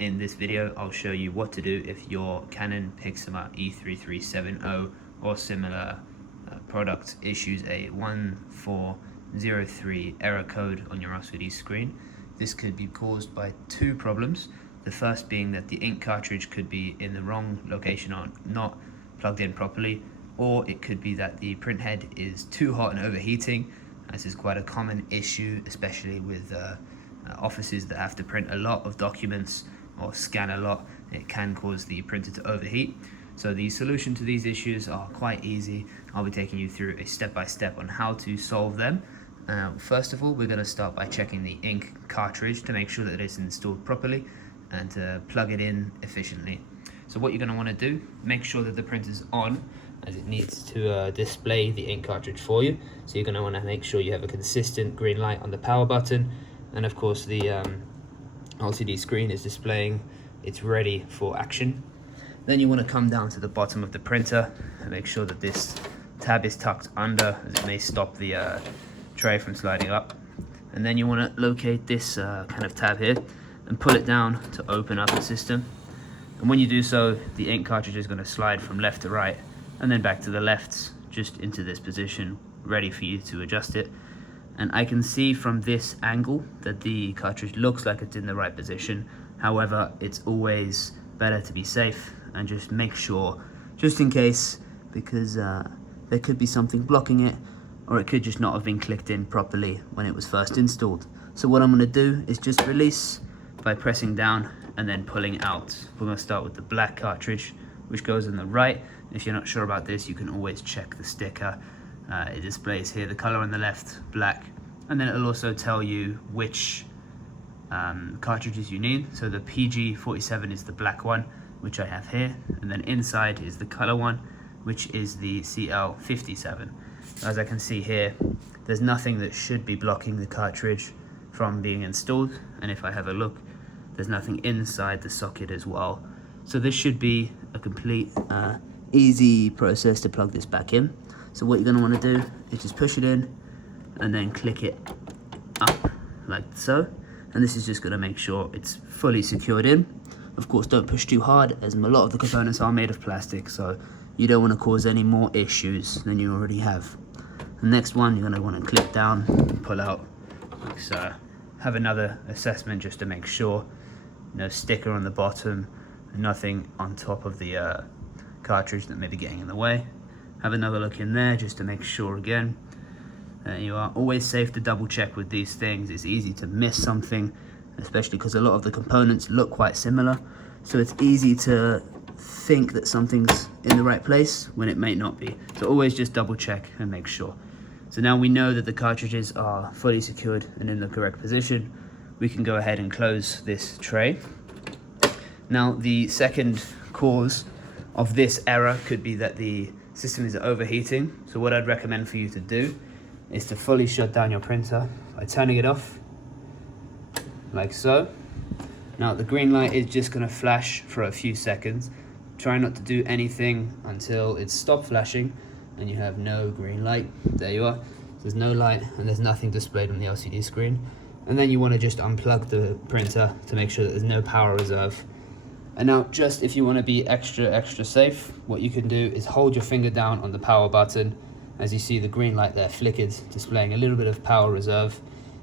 In this video, I'll show you what to do if your Canon Pixma E3370 or similar product issues a 1403 error code on your LCD screen. This could be caused by two problems. The first being that the ink cartridge could be in the wrong location or not plugged in properly, or it could be that the print head is too hot and overheating. This is quite a common issue, especially with offices that have to print a lot of documents or scan a lot. It can cause the printer to overheat. So the solution to these issues are quite easy. I'll be taking you through a step-by-step on how to solve them. First of all, we're going to start by checking the ink cartridge to make sure that it's installed properly and to plug it in efficiently. So what you're going to want to do, make sure that the printer's on, as it needs to display the ink cartridge for you. So you're going to want to make sure you have a consistent green light on the power button, and of course the LCD screen is displaying it's ready for action. Then you want to come down to the bottom of the printer and make sure that this tab is tucked under, as it may stop the tray from sliding up. And then you want to locate this kind of tab here and pull it down to open up the system. And when you do so, the ink cartridge is going to slide from left to right and then back to the left, just into this position, ready for you to adjust it. And I can see from this angle that the cartridge looks like it's in the right position. However, it's always better to be safe and just make sure, just in case, because there could be something blocking it, or it could just not have been clicked in properly when it was first installed. So what I'm going to do is just release by pressing down and then pulling out. We're going to start with the black cartridge, which goes on the right. If you're not sure about this, you can always check the sticker. It displays here the color on the left, black, and then it'll also tell you which cartridges you need. So the PG47 is the black one, which I have here, and then inside is the color one, which is the CL57. As I can see here, there's nothing that should be blocking the cartridge from being installed, and if I have a look, there's nothing inside the socket as well. So this should be a complete easy process to plug this back in. So what you're going to want to do is just push it in and then click it up like so, and this is just going to make sure it's fully secured in. Of course, don't push too hard, as a lot of the components are made of plastic, so you don't want to cause any more issues than you already have. The next one, you're going to want to click down, pull out like so. Have another assessment just to make sure. No sticker on the bottom, nothing on top of the cartridge that may be getting in the way. Have another look in there just to make sure again. You are always safe to double check with these things. It's easy to miss something, especially because a lot of the components look quite similar. So it's easy to think that something's in the right place when it may not be. So always just double check and make sure. So now we know that the cartridges are fully secured and in the correct position. We can go ahead and close this tray. Now the second cause of this error could be that the system is overheating. So what I'd recommend for you to do is to fully shut down your printer by turning it off like so. Now the green light is just going to flash for a few seconds. Try not to do anything until it's stopped flashing and you have no green light. There you are. There's no light and there's nothing displayed on the LCD screen. And then you want to just unplug the printer to make sure that there's no power reserve. And now, just if you want to be extra safe, what you can do is hold your finger down on the power button. As you see, the green light there flickered, displaying a little bit of power reserve.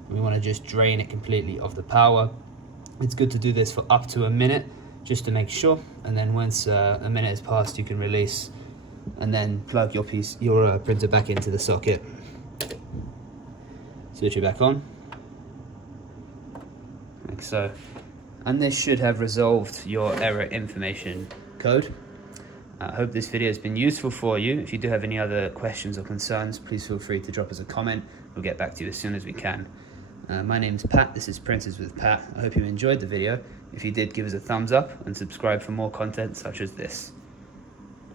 And we want to just drain it completely of the power. It's good to do this for up to a minute, just to make sure. And then once a minute has passed, you can release and then plug your printer back into the socket. Switch it back on, like so. And this should have resolved your error information code. I hope this video has been useful for you. If you do have any other questions or concerns, please feel free to drop us a comment. We'll get back to you as soon as we can. My name's Pat, this is Printers with Pat. I hope you enjoyed the video. If you did, give us a thumbs up and subscribe for more content such as this.